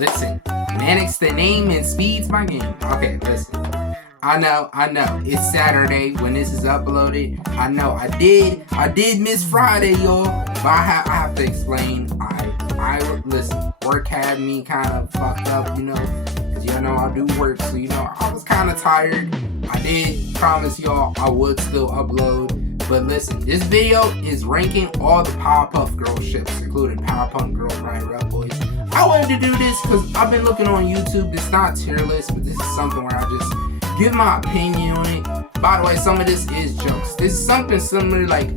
Listen, Manic's the name and speed's my game. Okay, listen. I know. It's Saturday when this is uploaded. I know I did miss Friday, y'all. But I have to explain. I listen. Work had me kind of fucked up, you know, cause y'all know I do work, so you know I was kind of tired. I did promise y'all I would still upload, but listen, this video is ranking all the Powerpuff Girls ships, including Powerpuff Girls, Rider Up Boys. I wanted to do this because I've been looking on YouTube. It's not tier list, but this is something where I just give my opinion on it. By the way, some of this is jokes. This is something similar like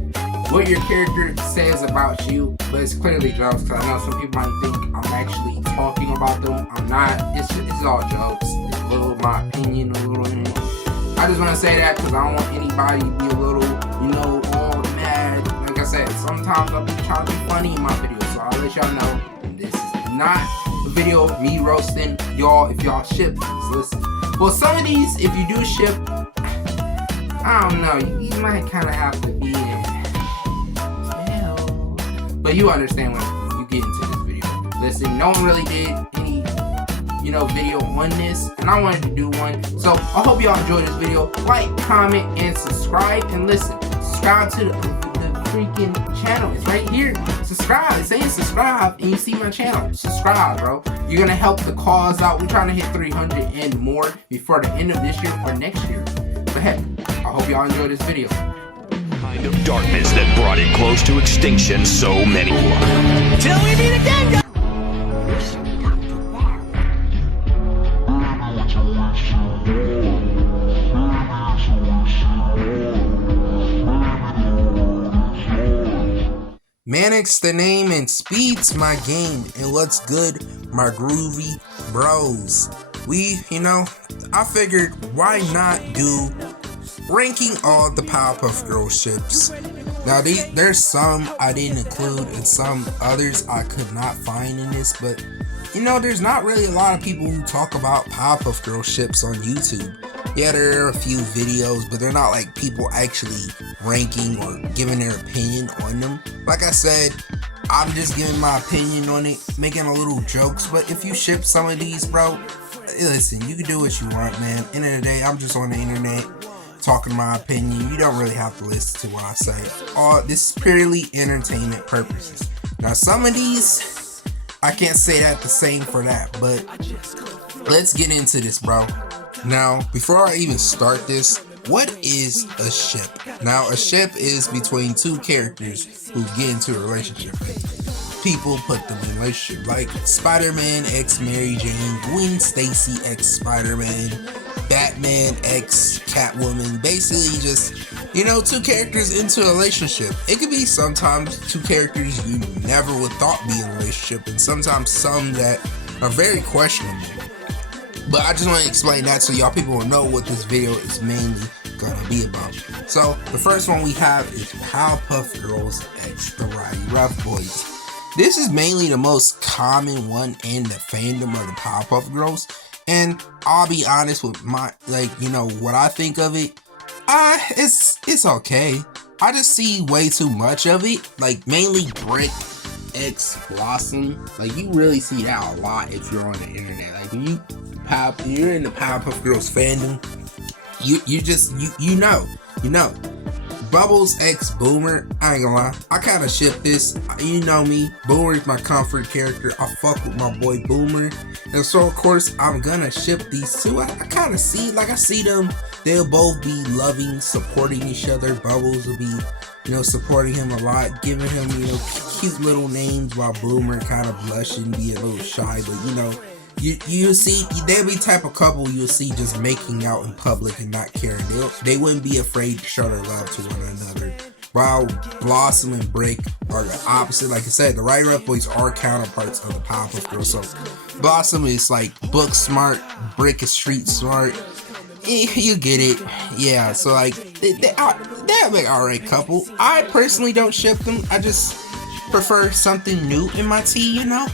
what your character says about you, but it's clearly jokes because I know some people might think I'm actually talking about them. I'm not. It's all jokes. It's a little my opinion, a little. I just want to say that because I don't want anybody to be a little, you know, all mad. Like I said, sometimes I'll be trying to be funny in my videos, so I'll let y'all know this is not a video of me roasting y'all if y'all ship these. Listen, well, some of these, if you do ship, I don't know, you might kind of have to be in. But you understand when you get into this video. Listen, no one really did any, you know, video on this, and I wanted to do one. So I hope y'all enjoyed this video. Like, comment, and subscribe. And listen, subscribe to the freaking channel. It's right here. Subscribe. It's saying subscribe, and you see my channel. Subscribe, bro. You're gonna help the cause out. We're trying to hit 300 and more before the end of this year or next year. But heck, I hope y'all enjoyed this video. Kind of darkness that brought it close to extinction so many. Till we meet again, guys! Manic's the name and speed's my game. And what's good, my groovy bros? You know, I figured why not do ranking all the Powerpuff Girls ships. Now there's some I didn't include and some others I could not find in this, but you know, there's not really a lot of people who talk about Powerpuff Girls ships on YouTube. Yeah, there are a few videos, but they're not like people actually ranking or giving their opinion on them. Like I said, I'm just giving my opinion on it, making a little jokes, but if you ship some of these, bro, listen, you can do what you want, man. End of the day, I'm just on the internet talking my opinion. You don't really have to listen to what I say. This is purely entertainment purposes. Now, some of these, I can't say that the same for that, but let's get into this, bro. Now, before I even start this, what is a ship? Now, a ship is between two characters who get into a relationship. People put them in a relationship, like Spider-Man x Mary Jane, Gwen Stacy x Spider-Man, Batman x Catwoman. Basically just, you know, two characters into a relationship. It could be sometimes two characters you never would thought be in a relationship, and sometimes some that are very questionable. But I just want to explain that so y'all people will know what this video is mainly gonna be about. So the first one we have is Powerpuff Girls x the Rider Boys. This is mainly the most common one in the fandom of the Powerpuff Girls. And I'll be honest with my, like, you know, what I think of it. It's okay. I just see way too much of it. Like, mainly Brick x Blossom. Like, you really see that a lot if you're on the internet. Like, when you're in the Powerpuff Girls fandom, you know. Bubbles x Boomer, I ain't gonna lie, I kinda ship this. You know me, Boomer is my comfort character. I fuck with my boy Boomer, and so of course I'm gonna ship these two. I kinda see, like, I see them, they'll both be loving, supporting each other. Bubbles will be, you know, supporting him a lot, giving him, you know, cute little names, while Boomer kind of blushing, be a little shy. But you know, you see, they'll be type of couple you'll see just making out in public and not caring. They wouldn't be afraid to show their love to one another. While Blossom and Brick are the opposite. Like I said, the Rider Up Boys are counterparts of the Powerpuff Girls. So Blossom is like book smart, Brick is street smart. You get it. Yeah, so like they're like alright couple. I personally don't ship them. I just prefer something new in my tea, you know.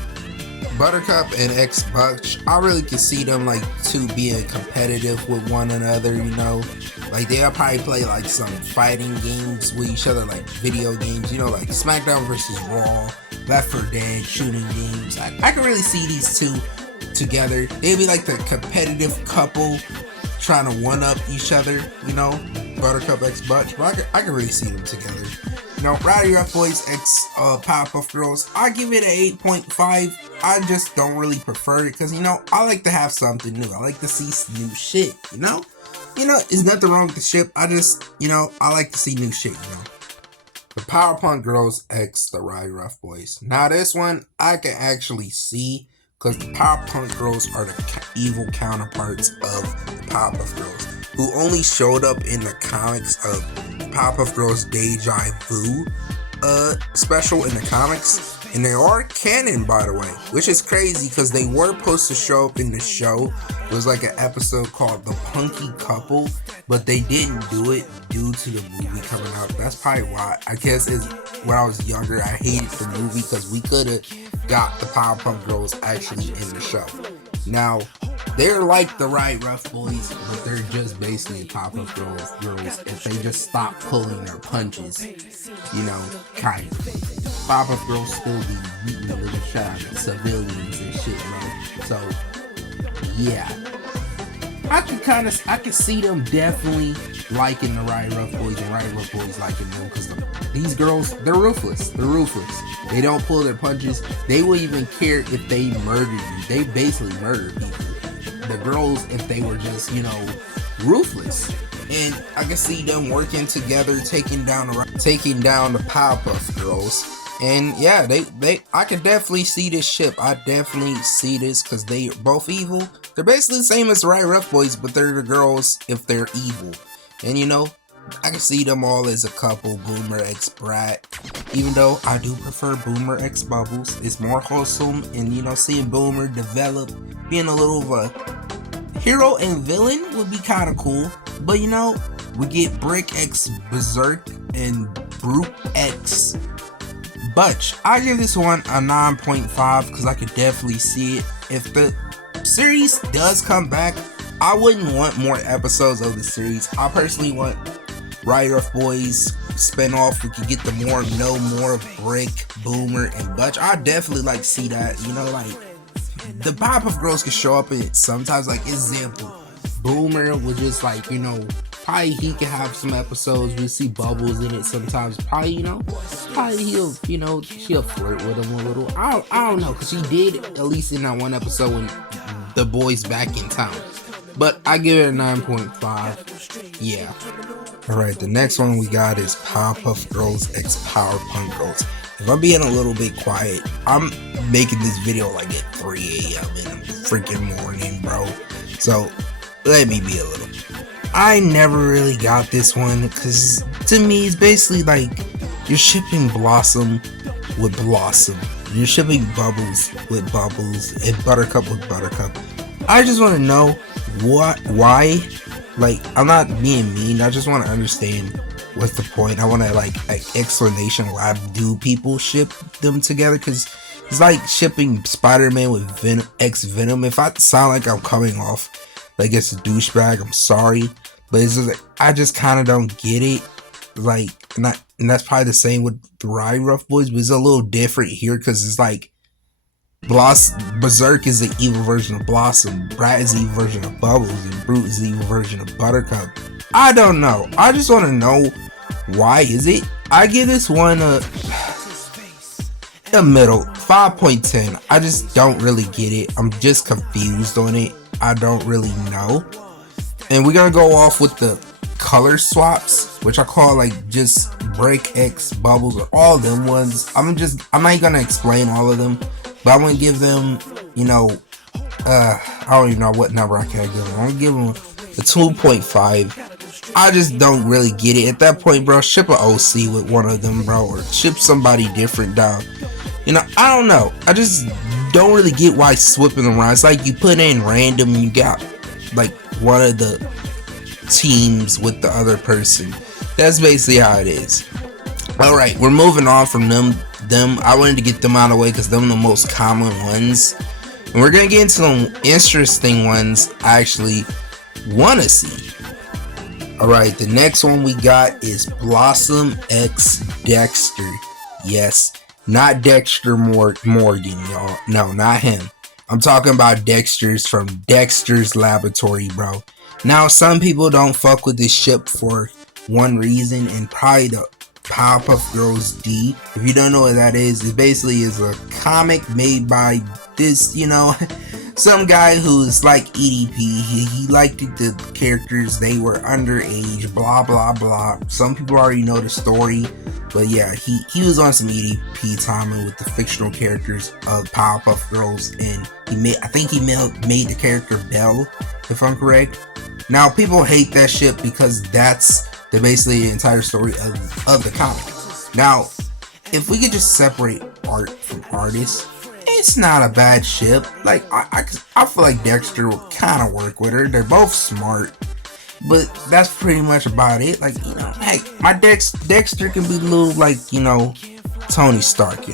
Buttercup and X Butch, I really can see them like two being competitive with one another, you know. Like they'll probably play like some fighting games with each other, like video games, you know, like SmackDown versus Raw, Left 4 Dead, shooting games. I can really see these two together. They'd be like the competitive couple trying to one up each other, you know, Buttercup x Butch. But I can really see them together. You know, Rowdy Rough Boys x Powerpuff Girls, I give it an 8.5. I just don't really prefer it because, you know, I like to have something new. I like to see some new shit, you know? You know, there's nothing wrong with the ship. I just, you know, I like to see new shit, you know? The Powerpuff Girls x the Rowdy Rough Boys. Now this one, I can actually see because the Powerpuff Girls are the evil counterparts of the Powerpuff Girls, who only showed up in the comics of Powerpuff Girls Deja Vu special in the comics, and they are canon, by the way, which is crazy because they were supposed to show up in the show. It was like an episode called The Punky Couple, but they didn't do it due to the movie coming out. That's probably why. I guess is when I was younger, I hated the movie because we could have got the Powerpuff Girls actually in the show. Now, they're like the Rowdy Rough Boys, but they're just basically Powerpuff Girls if they just stop pulling their punches, you know, kind of thing. Powerpuff Girls still be beating the little shit out of civilians and shit, bro. So, yeah. I can see them definitely liking the Rowdy Rough Boys and Rowdy Rough Boys liking them because these girls, they're ruthless. They're ruthless. They don't pull their punches. They will even care if they murder you. They basically murder people. The girls, if they were just, you know, ruthless. And I can see them working together, taking down the Powerpuff Girls. And yeah, I can definitely see this ship. I definitely see this because they are both evil. They're basically the same as Rowdy Rough Boys, but they're the girls if they're evil. And you know, I can see them all as a couple, Boomer x Brat. Even though I do prefer Boomer x Bubbles. It's more wholesome, and you know, seeing Boomer develop, being a little of a hero and villain would be kind of cool. But you know, we get Brick x Berserk and Brute x Butch. I give this one a 9.5 because I could definitely see it. If the series does come back, I wouldn't want more episodes of the series. I personally want Rowdy Rough Boys spinoff. We could get the know more Brick, Boomer, and Butch. I definitely like to see that. You know, like the Powerpuff Girls could show up in it sometimes. Like example, Boomer would just like, you know, probably he could have some episodes. We see Bubbles in it sometimes. Probably, you know, he'll, you know, she'll flirt with him a little. I don't know, because she did at least in that one episode when the boys back in town. But I give it a 9.5. Yeah. Alright, the next one we got is Powerpuff Girls x Powerpuff Girls. If I'm being a little bit quiet, I'm making this video like at 3 a.m. in the freaking morning, bro. So, let me be a little. I never really got this one because to me it's basically like you're shipping Blossom with Blossom. You're shipping Bubbles with Bubbles and Buttercup with Buttercup. I just want to know why. Like, I'm not being mean. I just want to understand what's the point. I want to like an explanation why do people ship them together, because it's like shipping Spider-Man with Venom. If I sound like I'm coming off like it's a douchebag, I'm sorry, but it's just like, I just kind of don't get it. Like, and that's probably the same with the Rowdy Rough Boys, but it's a little different here because it's like Berserk is the evil version of Blossom, Brat is the evil version of Bubbles, and Brute is the evil version of Buttercup. I don't know. I just want to know why is it. I give this one a middle 5.10. I just don't really get it. I'm just confused on it. I don't really know. And we're gonna go off with the color swaps, which I call like just Break X Bubbles or all them ones. I'm not gonna explain all of them, but I'm gonna give them, you know, I don't even know what number I can give them. I'm gonna give them a 2.5. I just don't really get it. At that point, bro, ship an OC with one of them, bro, or ship somebody different down. You know, I don't know. I just don't really get why swapping them around. It's like you put in random and you got like one of the teams with the other person. That's basically how it is. Alright, we're moving on from them. I wanted to get them out of the way because them are the most common ones. And we're going to get into some interesting ones I actually want to see. Alright, the next one we got is Blossom x Dexter. Yes, not Dexter Morgan, y'all. No, not him. I'm talking about Dexter's from Dexter's Laboratory, bro. Now, some people don't fuck with this ship for one reason, and probably the Powerpuff Girls D. If you don't know what that is, it basically is a comic made by this, some guy who's like EDP. He liked the characters, they were underage, blah blah blah. Some people already know the story, but yeah, he was on some EDP timing with the fictional characters of Powerpuff Girls, and I think he made the character Belle, if I'm correct. Now, people hate that shit because that's basically the entire story of the comic. Now, if we could just separate art from artists, it's not a bad ship. Like, I feel like Dexter will kind of work with her. They're both smart, but that's pretty much about it. Like, hey, my Dexter can be a little like, Tony Stark,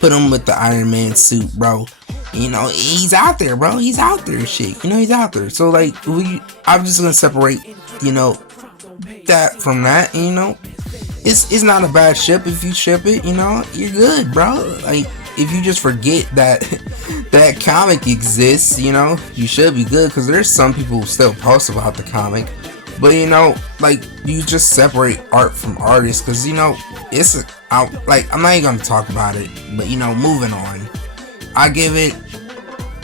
Put him with the Iron Man suit, bro. He's out there, bro. He's out there, shit. He's out there. So, like, I'm just gonna separate, that from that. It's not a bad ship if you ship it. You're good, bro. Like, if you just forget that that comic exists, you should be good, because there's some people who still post about the comic. But like, you just separate art from artists, because I'm not even gonna talk about it. But moving on, I give it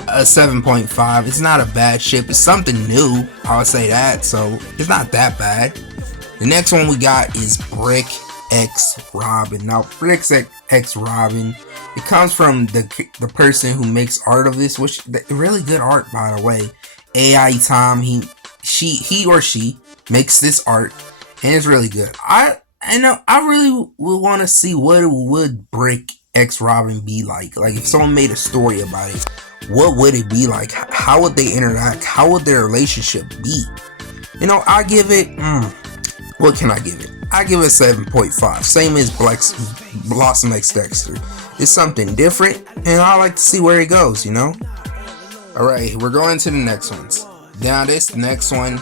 a 7.5. It's not a bad ship. It's something new, I would say that. So it's not that bad. The next one we got is Brick X Robin. Now, Brick X Robin, it comes from the person who makes art of this, which really good art, by the way. AI Time, he or she makes this art, and it's really good. I really would want to see what would Brick X Robin be like. Like, if someone made a story about it, what would it be like? How would they interact? How would their relationship be? I give it, what can I give it? I give it a 7.5. Same as Blossom X Dexter. It's something different, and I like to see where it goes, Alright, we're going to the next ones. Now, this next one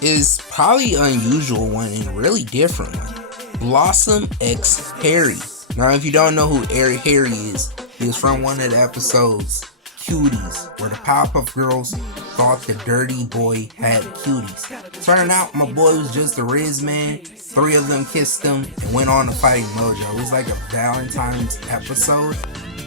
is probably an unusual one and a really different one. Blossom X Harry. Now, if you don't know who Harry is, he was from one of the episodes, Cuties, where the Powerpuff Girls thought the dirty boy had cuties. Turned out my boy was just a Riz man. 3 of them kissed him and went on to fighting Mojo. It was like a Valentine's episode.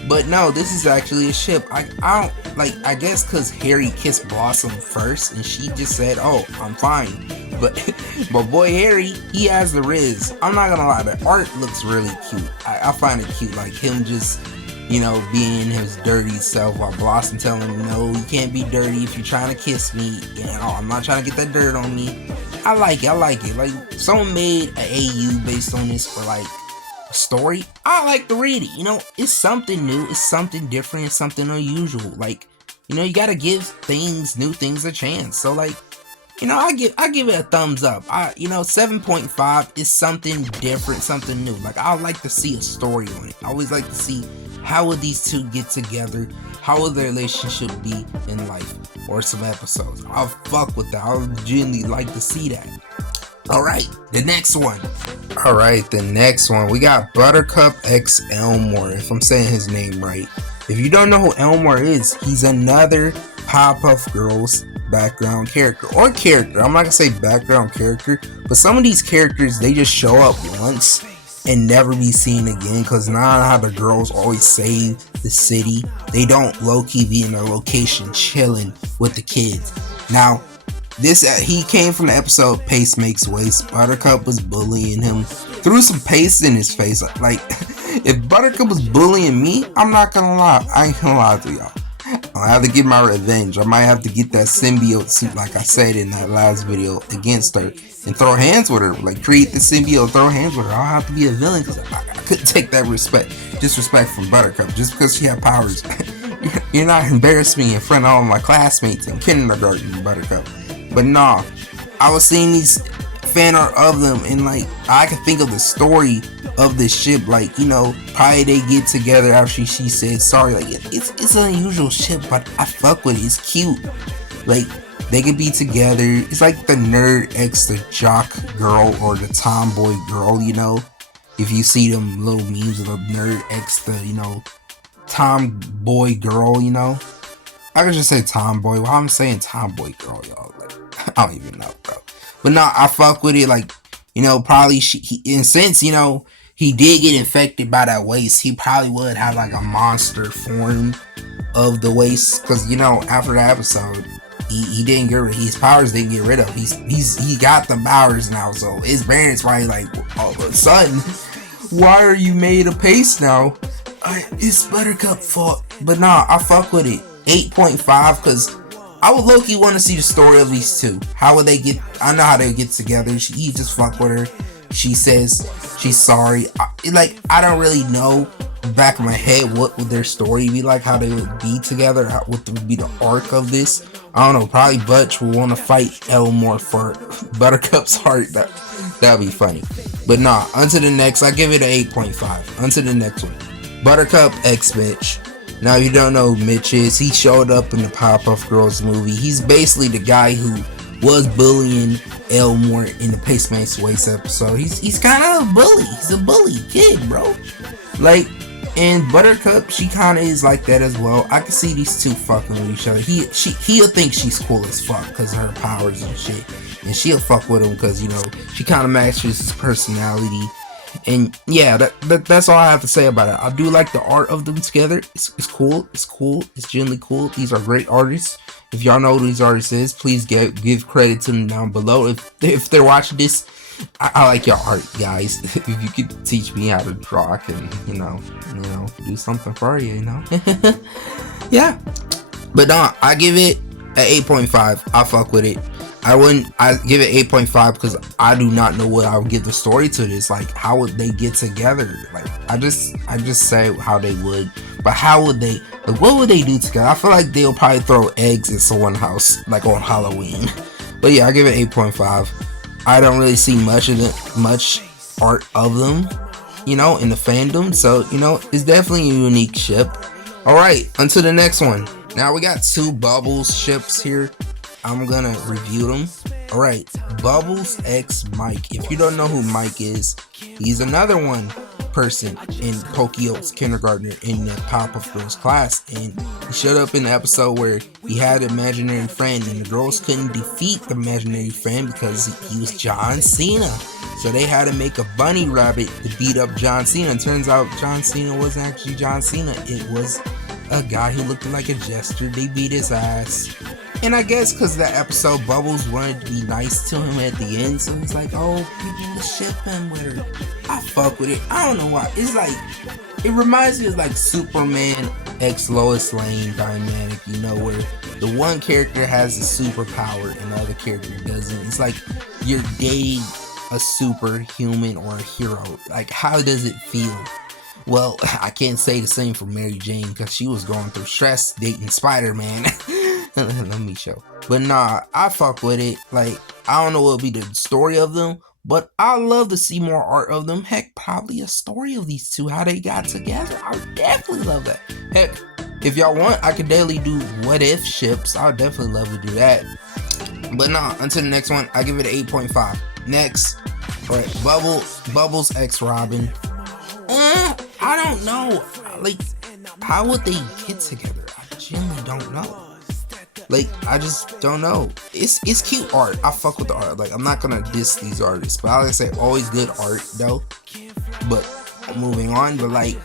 But no, this is actually a ship. I don't, like, I guess because Harry kissed Blossom first and she just said, oh, I'm fine. But my boy Harry, he has the Riz. I'm not gonna lie, the art looks really cute. I find it cute, like him just, being his dirty self, while Blossom telling him, no, you can't be dirty if you're trying to kiss me. I'm not trying to get that dirt on me. I like it. Like, someone made an AU based on this for, like, a story. I like to read it. It's something new, it's something different, it's something unusual. Like, you gotta give new things a chance. So, like, I give it a thumbs up. 7.5 is something different, something new. Like, I like to see a story on it. I always like to see, how would these two get together? How would their relationship be in life? Or some episodes. I'll fuck with that. I would genuinely like to see that. Alright, the next one. We got Buttercup X Elmore, if I'm saying his name right. If you don't know who Elmore is, he's another Powerpuff Girls background character. I'm not gonna say background character, but some of these characters, they just show up once and never be seen again, because now how the girls always save the city. They don't low-key be in their location chilling with the kids. Now, he came from the episode Pace Makes Waste. Buttercup was bullying him, threw some paste in his face. Like, if Buttercup was bullying me, I'm not gonna lie, I ain't gonna lie to y'all. I have to get my revenge. I might have to get that symbiote suit, like I said in that last video, against her and throw hands with her. Like, create the symbiote, throw hands with her. I'll have to be a villain, because I couldn't take that disrespect from Buttercup just because she had powers. You're not embarrassing me in front of all my classmates in kindergarten, Buttercup. But nah, I was seeing these fan art of them, and like, I can think of the story of this ship. Like, probably they get together after she said sorry. Like, it's an unusual ship, but I fuck with it. It's cute. Like, they could be together. It's like the nerd X the jock girl, or the tomboy girl. If you see them little memes of the nerd X the tomboy girl. I could just say tomboy. Why I'm saying tomboy girl, y'all? Like, I don't even know, bro. But no, I fuck with it. Like, probably and since he did get infected by that waste, he probably would have like a monster form of the waste. Because after the episode, he didn't get rid. His powers didn't get rid of. He got the powers now. So his parents probably like, all of a sudden, why are you made of paste now? It's Buttercup's fault. But nah, I fuck with it. 8.5 because I would low-key want to see the story of these two. How would they get? I know how they get together. He just fuck with her. She says she's sorry. I don't really know back in my head what would their story be like, how they would be together, what would be the arc of this. I don't know. Probably Butch will want to fight Elmore for Buttercup's heart. That'd be funny. But nah, onto the next. I give it an 8.5. Onto the next one. Buttercup X Mitch. Now, if you don't know who Mitch is, he showed up in the Powerpuff Girls movie. He's basically the guy who was bullying Elmore in the Pacemaker Waste episode. He's kind of a bully. He's a bully kid, bro. Like, and Buttercup, she kind of is like that as well. I can see these two fucking with each other. He'll think she's cool as fuck because of her powers and shit. And she'll fuck with him because, she kind of matches his personality. And yeah, that's all I have to say about it. I do like the art of them together. It's cool. It's cool. It's genuinely cool. These are great artists. If y'all know who these artists is, please give credit to them down below. If they're watching this, I like your art, guys. If you could teach me how to draw, I can, do something for you, Yeah. But I give it an 8.5. I fuck with it. I give it 8.5 because I do not know what I would give the story to this. Like, how would they get together? Like, I just say how they would, but how would they? Like, what would they do together? I feel like they'll probably throw eggs in someone's house, like on Halloween. But yeah, I give it 8.5. I don't really see much art of them, in the fandom. So it's definitely a unique ship. All right, onto the next one. Now we got two Bubbles ships here. I'm gonna review them. Alright, Bubbles X Mike. If you don't know who Mike is, he's another person in Pokio's kindergartner in the Powerpuff Girls class. And he showed up in the episode where he had an imaginary friend and the girls couldn't defeat the imaginary friend because he was John Cena. So they had to make a bunny rabbit to beat up John Cena. And turns out John Cena wasn't actually John Cena. It was a guy who looked like a jester. They beat his ass. And I guess because that episode, Bubbles wanted to be nice to him at the end, so he's like, oh, people will ship him with her. I fuck with it. I don't know why. It's like, it reminds me of like Superman x Lois Lane dynamic, where the one character has a superpower and the other character doesn't. It's like you're dating a superhuman or a hero. Like, how does it feel? Well, I can't say the same for Mary Jane because she was going through stress dating Spider-Man. Let me show. But nah, I fuck with it. Like, I don't know what will be the story of them, but I love to see more art of them. Heck, probably a story of these two, how they got together. I would definitely love that. Heck, if y'all want, I could definitely do what if ships. I would definitely love to do that. But nah, until the next one, I give it an 8.5. Next, right, Bubbles X Robin. I don't know. Like, how would they get together? I genuinely don't know. Like, I just don't know. It's cute art. I fuck with the art. Like, I'm not gonna diss these artists, but I would say always good art though. But moving on, but like,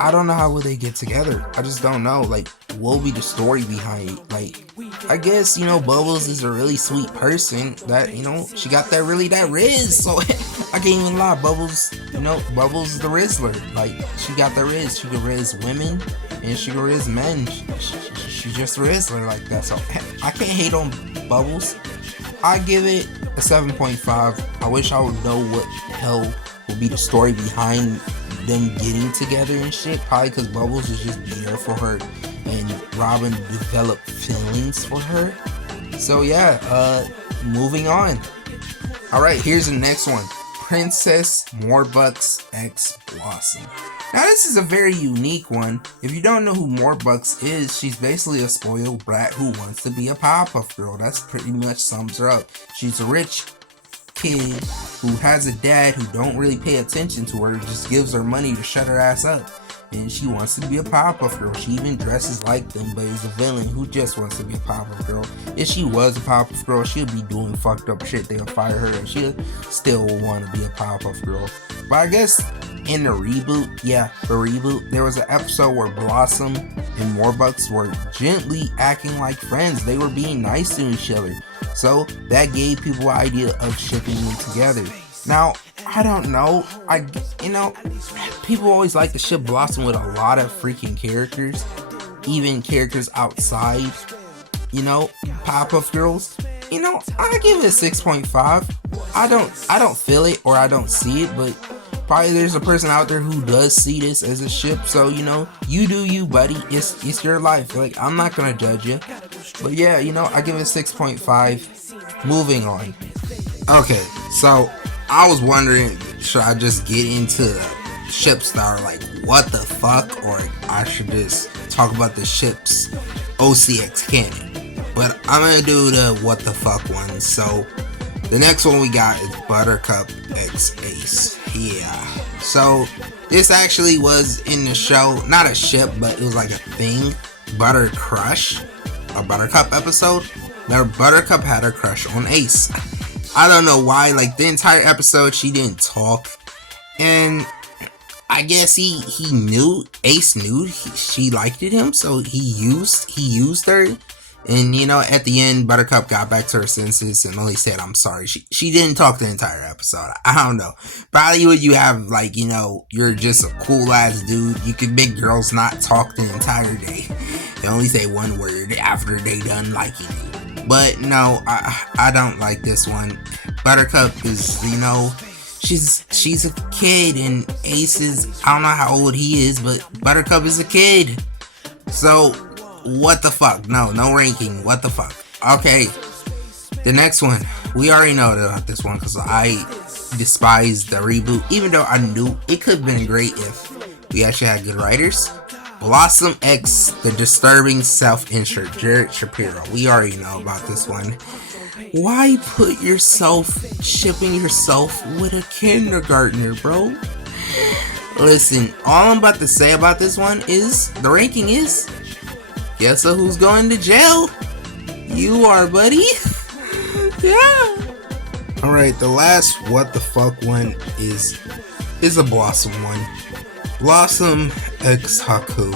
I don't know how will they get together. I just don't know. Like, what will be the story behind it? Like, I guess Bubbles is a really sweet person. That she got that Riz. So I can't even lie. Bubbles, Bubbles is the Rizzler. Like, she got that Riz. She can Riz women and she can Riz men. She's just a Rizzler like that. So I can't hate on Bubbles. I give it a 7.5. I wish I would know what the hell will be the story behind them getting together and shit. Probably because Bubbles is just there for her and Robin developed feelings for her. So yeah, moving on. Alright, here's the next one. Princess Morbucks X Blossom. Now this is a very unique one. If you don't know who Morbucks is, she's basically a spoiled brat who wants to be a Powerpuff Girl. That's pretty much sums her up. She's a rich kid who has a dad who don't really pay attention to her, just gives her money to shut her ass up. and she wants to be a Powerpuff Girl. She even dresses like them, but is a villain who just wants to be a Powerpuff Girl. If she was a Powerpuff Girl, she'll be doing fucked up shit. They'll fire her, and she'll still want to be a Powerpuff Girl. But I guess in the reboot, there was an episode where Blossom and Warbucks were gently acting like friends. They were being nice to each other. So that gave people an idea of shipping them together. Now, I don't know. People always like to ship Blossom with a lot of freaking characters, even characters outside, Powerpuff Girls. I give it a 6.5. I don't feel it or I don't see it, but probably there's a person out there who does see this as a ship. So you do you, buddy. It's your life. Like, I'm not gonna judge you, but yeah, I give it a 6.5. Moving on. Okay, so I was wondering, should I just get into ship star, like what the fuck, or I should just talk about the ship's OCX canon? But I'm gonna do the what the fuck one. So the next one we got is Buttercup X Ace. Yeah. So this actually was in the show, not a ship, but it was like a thing. Butter Crush, a Buttercup episode. Now Buttercup had her crush on Ace. I don't know why, like the entire episode she didn't talk, and I guess Ace knew she liked him, so he used her, and at the end Buttercup got back to her senses and only said I'm sorry. She didn't talk the entire episode. I don't know. Probably when you have you're just a cool ass dude, you can make girls not talk the entire day. They only say one word after they done liking you. But no, I don't like this one. Buttercup is, she's a kid, and Ace is, I don't know how old he is, but Buttercup is a kid. So, what the fuck? No ranking. What the fuck? Okay, the next one. We already know about this one because I despise the reboot, even though I knew it could have been great if we actually had good writers. Blossom X, the disturbing self-insert, Jared Shapiro. We already know about this one. Why put shipping yourself with a kindergartner, bro? Listen, all I'm about to say about this one is, the ranking is, guess who's going to jail? You are, buddy. Yeah. Alright, the last what the fuck one is a Blossom one. Blossom X Haku.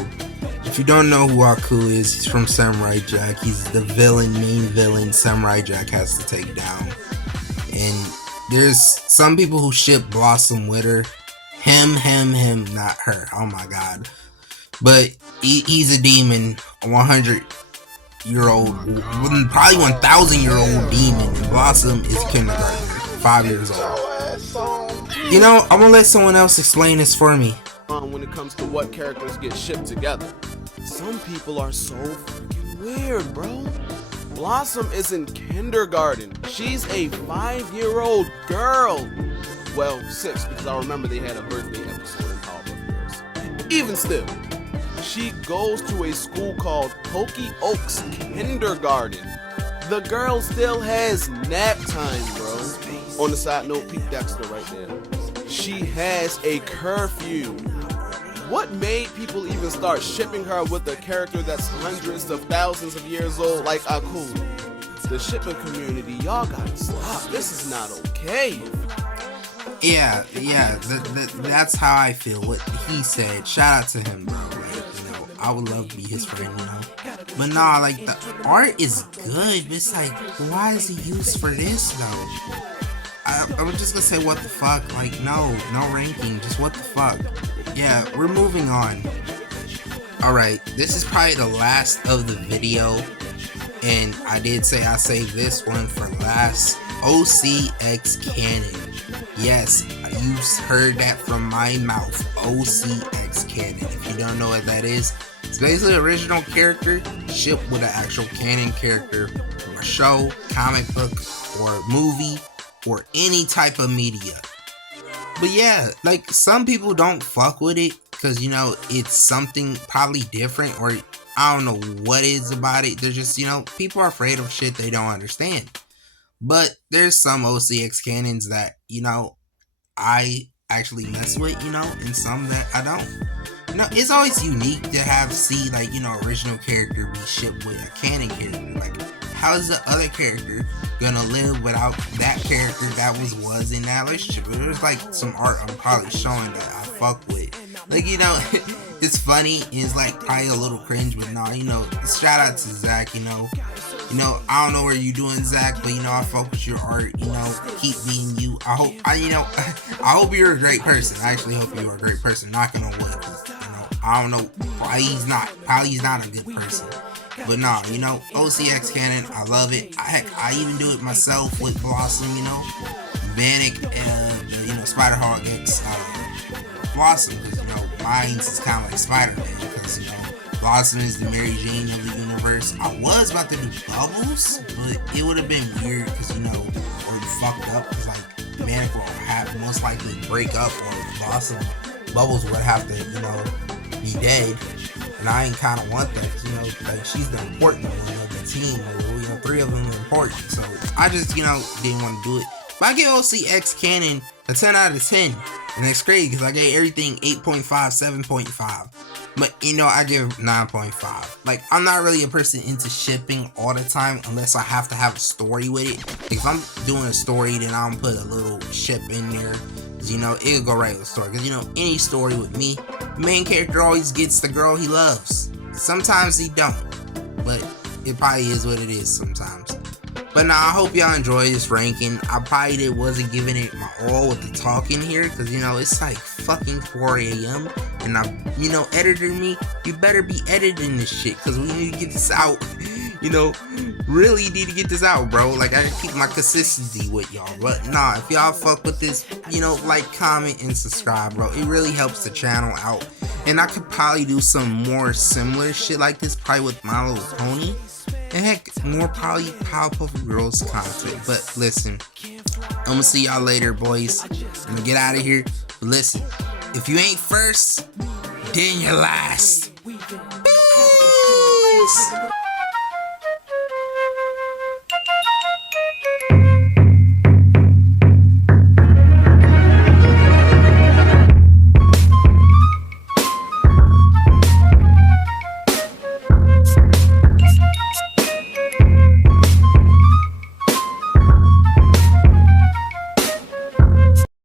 If you don't know who Haku is, he's from Samurai Jack. He's the main villain Samurai Jack has to take down. And there's some people who ship Blossom with her. Him, not her. Oh my god. But he's a demon, a 100-year-old, probably 1,000-year-old demon. And Blossom is a kindergartner, 5 years old. I'm gonna let someone else explain this for me. When it comes to what characters get shipped together, some people are so freaking weird, bro. Blossom is in kindergarten. She's a 5-year-old girl. Well, 6, because I remember they had a birthday episode in Powerpuff Girls. Even still, she goes to a school called Pokey Oaks Kindergarten. The girl still has nap time, bro. On the side note, peep Dexter right there. She has a curfew. What made people even start shipping her with a character that's hundreds of thousands of years old like Aku? The shipping community, y'all gotta stop. This is not okay. Yeah, that's how I feel. What he said. Shout out to him, bro. I would love to be his friend, But nah, the art is good, but it's why is he used for this, though? I was just gonna say what the fuck, no ranking, just what the fuck. Yeah, we're moving on. Alright, this is probably the last of the video, and I did say I saved this one for last. OCX canon. Yes, you heard that from my mouth. OCX canon. If you don't know what that is, it's basically an original character shipped with an actual canon character from a show, comic book, or movie, or any type of media. But yeah, some people don't fuck with it because it's something probably different, or I don't know what it is about it. They're just people are afraid of shit they don't understand. But there's some OCX canons that I actually mess with, and some that I don't. no, it's always unique to see like, you know, original character be shipped with a canon character. Like, how is the other character gonna live without that character that was in that relationship? There's like some art I'm probably showing that I fuck with. Like, you know, it's funny, it's like probably a little cringe, but no, you know, shout out to Zach, you know, I don't know where you doing, Zach, but you know, I fuck with your art, you know, keep being you. I hope you're a great person. I actually hope you're a great person, knocking on wood, 'cause, you know, I don't know, probably he's not a good person. But nah, you know, OCX canon, I love it. Heck, I even do it myself with Blossom, you know, Manic, you know, Spider-Hawk X, Blossom, because, you know, mine's is kind of like Spider-Man, because, you know, Blossom is the Mary Jane of the universe. I was about to do Bubbles, but it would have been weird, because, you know, or you fucked up, because, like, Manic will have most likely break up, or Blossom, Bubbles would have to, you know, be dead. And I ain't kind of want that, because, you know, like, she's the important one of the team. Like, you know, 3 of them are important. So I just, you know, didn't want to do it. But I give OCX canon a 10 out of 10. And that's crazy, because I gave everything 8.5, 7.5. But, you know, I give 9.5. Like, I'm not really a person into shipping all the time unless I have to have a story with it. Like, if I'm doing a story, then I'll put a little ship in there. You know, it'll go right with the story. Because, you know, any story with me, the main character always gets the girl he loves. Sometimes he don't. But it probably is what it is sometimes. But nah, I hope y'all enjoy this ranking. I probably wasn't giving it my all with the talking here. Because, you know, it's like fucking 4 a.m. And you know, editor me, you better be editing this shit. Because we need to get this out. You know, really need to get this out, bro. Like, I keep my consistency with y'all. But nah, if y'all fuck with this, you know, like, comment, and subscribe, bro. It really helps the channel out. And I could probably do some more similar shit like this, probably with My Little Pony. And heck, more probably Powerpuff Girls content. But listen, I'm gonna see y'all later, boys. I'm gonna get out of here. But listen, if you ain't first, then you're last. Peace!